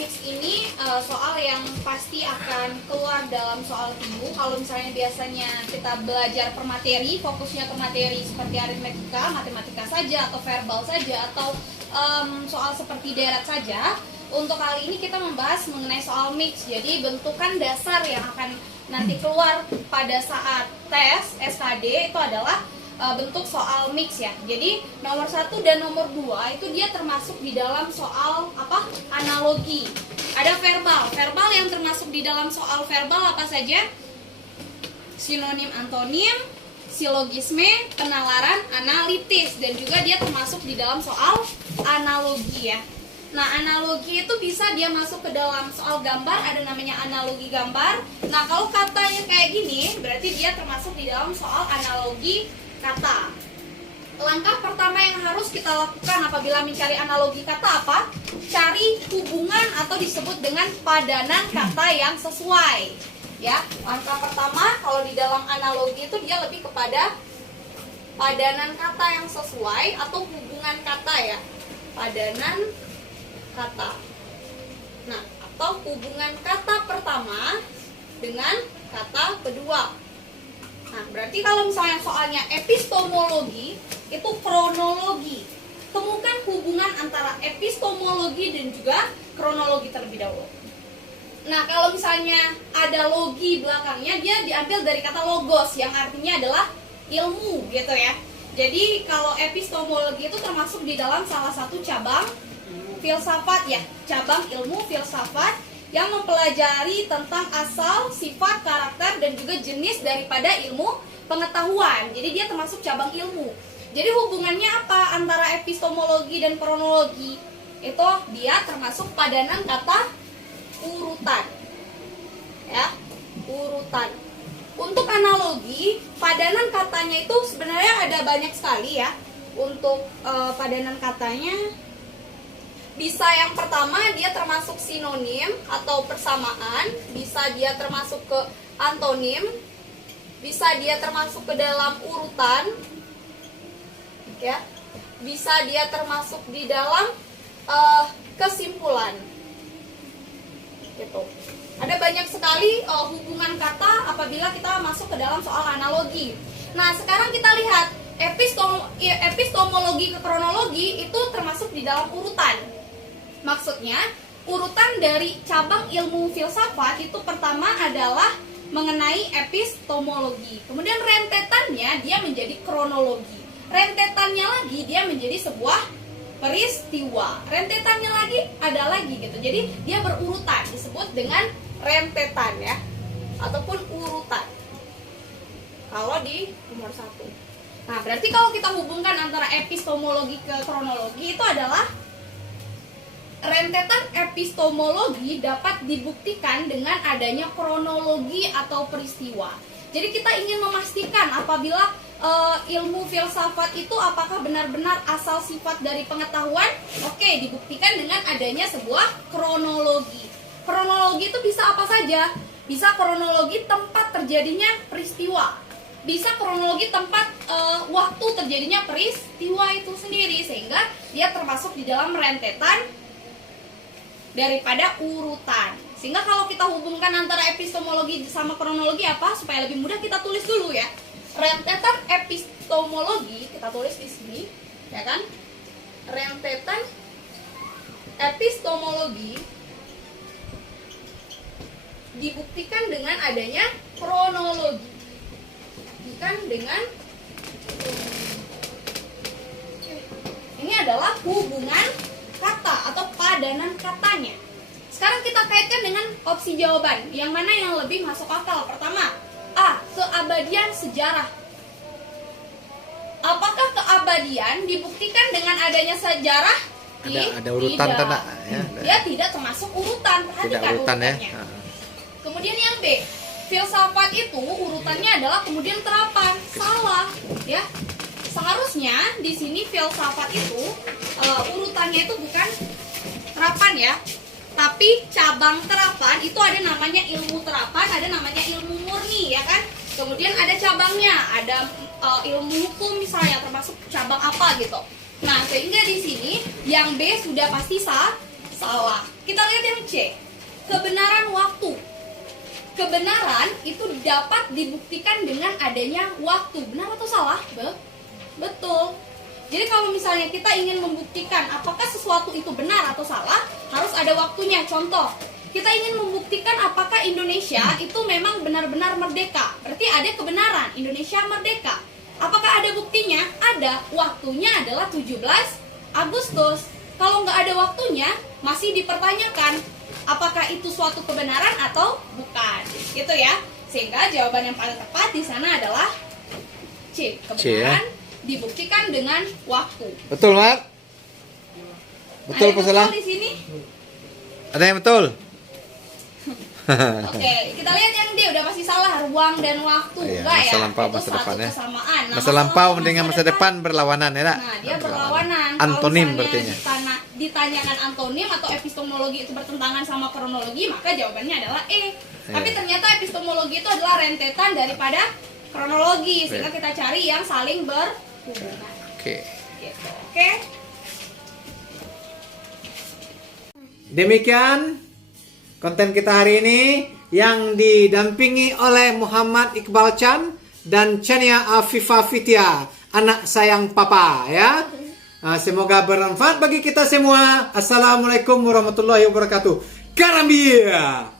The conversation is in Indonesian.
mix ini soal yang pasti akan keluar dalam soal TIMU. Kalau misalnya biasanya kita belajar per materi, fokusnya ke materi seperti aritmetika, matematika saja, atau verbal saja, atau soal seperti deret saja. Untuk kali ini kita membahas mengenai soal mix. Jadi bentukan dasar yang akan nanti keluar pada saat tes SKD itu adalah bentuk soal mix ya. Jadi nomor 1 dan nomor 2 itu dia termasuk di dalam soal apa? Analogi. Ada verbal. Verbal yang termasuk di dalam soal verbal apa saja? Sinonim, antonim, silogisme, penalaran, analitis, dan juga dia termasuk di dalam soal analogi ya. Nah, analogi itu bisa dia masuk ke dalam soal gambar, ada namanya analogi gambar. Nah, kalau katanya kayak gini, berarti dia termasuk di dalam soal analogi kata. Langkah pertama yang harus kita lakukan apabila mencari analogi kata apa? Cari hubungan atau disebut dengan padanan kata yang sesuai. Ya, langkah pertama kalau di dalam analogi itu dia lebih kepada padanan kata yang sesuai atau hubungan kata ya. Padanan kata. Nah, atau hubungan kata pertama dengan kata kedua. Nah, berarti kalau misalnya soalnya epistemologi, itu kronologi. Temukan hubungan antara epistemologi dan juga kronologi terlebih dahulu. Nah, kalau misalnya ada logi belakangnya, dia diambil dari kata logos, yang artinya adalah ilmu, gitu ya. Jadi, kalau epistemologi itu termasuk di dalam salah satu cabang filsafat ya, cabang ilmu filsafat yang mempelajari tentang asal, sifat, karakter, dan juga jenis daripada ilmu pengetahuan. Jadi dia termasuk cabang ilmu. Jadi hubungannya apa antara epistemologi dan kronologi? Itu dia termasuk padanan kata urutan. Ya, urutan. Untuk analogi, padanan katanya itu sebenarnya ada banyak sekali ya. Untuk padanan katanya bisa yang pertama dia termasuk sinonim atau persamaan, bisa dia termasuk ke antonim, bisa dia termasuk ke dalam urutan, ya, bisa dia termasuk di dalam kesimpulan, gitu. Ada banyak sekali hubungan kata apabila kita masuk ke dalam soal analogi. Nah, sekarang kita lihat epistemologi ke kronologi itu termasuk di dalam urutan. Maksudnya, urutan dari cabang ilmu filsafat itu pertama adalah mengenai epistemologi. Kemudian rentetannya dia menjadi kronologi. Rentetannya lagi dia menjadi sebuah peristiwa. Rentetannya lagi ada lagi gitu. Jadi dia berurutan, disebut dengan rentetan ya, ataupun urutan. Kalau di nomor 1. Nah, berarti kalau kita hubungkan antara epistemologi ke kronologi itu adalah rentetan epistemologi dapat dibuktikan dengan adanya kronologi atau peristiwa. Jadi kita ingin memastikan apabila ilmu filsafat itu apakah benar-benar asal sifat dari pengetahuan? Oke, dibuktikan dengan adanya sebuah kronologi. Kronologi itu bisa apa saja? Bisa kronologi tempat terjadinya peristiwa. Bisa kronologi tempat waktu terjadinya peristiwa itu sendiri, sehingga dia termasuk di dalam rentetan daripada urutan. Sehingga kalau kita hubungkan antara epistemologi sama kronologi apa? Supaya lebih mudah kita tulis dulu ya. Rentetan epistemologi kita tulis di sini, ya kan? Rentetan epistemologi dibuktikan dengan adanya kronologi. Bukan dengan ini adalah hubungan kata atau padanan katanya. Sekarang kita kaitkan dengan opsi jawaban. Yang mana yang lebih masuk akal? Pertama, A. Keabadian sejarah. Apakah keabadian dibuktikan dengan adanya sejarah? Ada urutan tidak ya? Dia tidak termasuk urutan. Tidak Perhatikan urutan ya. Kemudian yang B. Filsafat itu urutannya adalah kemudian terapan. Salah, ya. Seharusnya di sini filsafat itu urutannya itu bukan terapan ya, tapi cabang terapan itu ada namanya ilmu terapan, ada namanya ilmu murni ya kan. Kemudian ada cabangnya, ada ilmu hukum misalnya termasuk cabang apa gitu. Nah, sehingga di sini yang B sudah pasti salah. Kita lihat yang C. C. Kebenaran waktu. Kebenaran itu dapat dibuktikan dengan adanya waktu. Benar atau salah? Betul. Jadi kalau misalnya kita ingin membuktikan apakah sesuatu itu benar atau salah, harus ada waktunya. Contoh, kita ingin membuktikan apakah Indonesia itu memang benar-benar merdeka. Berarti ada kebenaran, Indonesia merdeka. Apakah ada buktinya? Ada. Waktunya adalah 17 Agustus. Kalau nggak ada waktunya, masih dipertanyakan apakah itu suatu kebenaran atau bukan. Gitu ya. Sehingga jawaban yang paling tepat di sana adalah C. Kebenaran dibuktikan dengan waktu. Betul, Mat? Betul apa salah? Di sini? Ada yang betul? Oke, kita lihat yang D udah pasti salah, ruang dan waktu. Iya, Enggak ya? masa lampau, Itu masa satu depan ya. kesamaan. Nah, Masa lampau dengan masa depan berlawanan ya, nak? Nah, dia berlawanan. Antonim Kalau berarti misalnya ditanyakan antonim atau epistemologi itu bertentangan sama kronologi, maka jawabannya adalah E. Tapi ternyata epistemologi itu adalah rentetan daripada kronologi, sehingga kita cari yang saling berhubungan. Oke. Gitu. Oke. Demikian konten kita hari ini yang didampingi oleh Muhammad Iqbal Chan dan Chania Afifah Fitia, anak sayang papa ya. Semoga bermanfaat bagi kita semua. Assalamualaikum warahmatullahi wabarakatuh. Karambia.